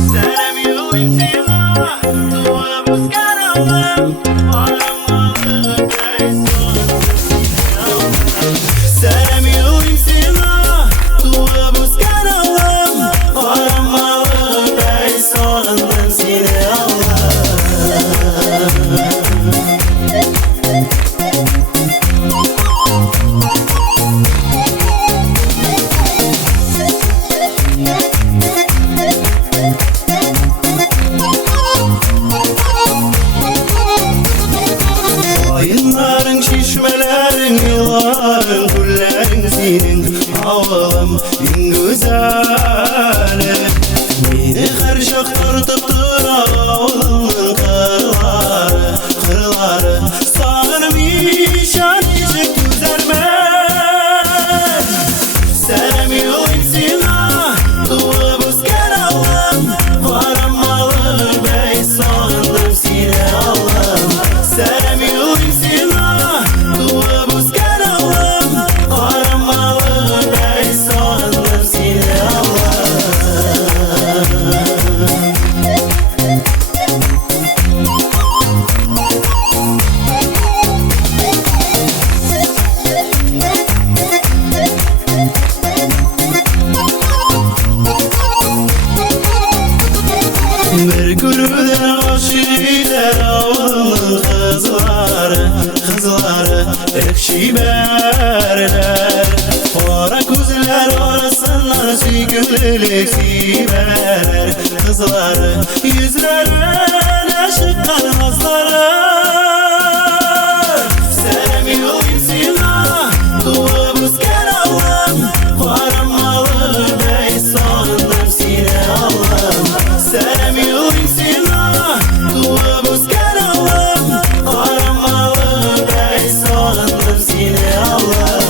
Sevmiyorum seni, dua buscar Allah'ım. Karamalı gobэй sevmiyorum seni, dua buscar Allah'ım. Karamalı gobэй sağından seni Ayınların, şişmelerin, yılların, güllerin senin havalim en güzeli. Beni her şak tartıp durar ağılının kırları, kırları. Sağırmış anecek düzelmez. Sevmiyorum seni, dua buscar Allah'ım. Karamalı gobэй sağından seni Allah'ım. Sevmiyorum seni, dua buscar Allah'ım. Karamalı gobэй sağından seni Allah'ım. Bir gülüden aşiler ağılının kızları, kızları ekşi berler. Kara gözler arasından süykülülük siverler. Kızları yüzlerine şıklar nazları. Sevmiyorum seni, dua buscar Allah'ım. Karamalı gobэй sağından seni Allah'ım. Sevmiyorum seni, dua buscar Allah'ım. Karamalı gobэй sağından seni Allah'ım.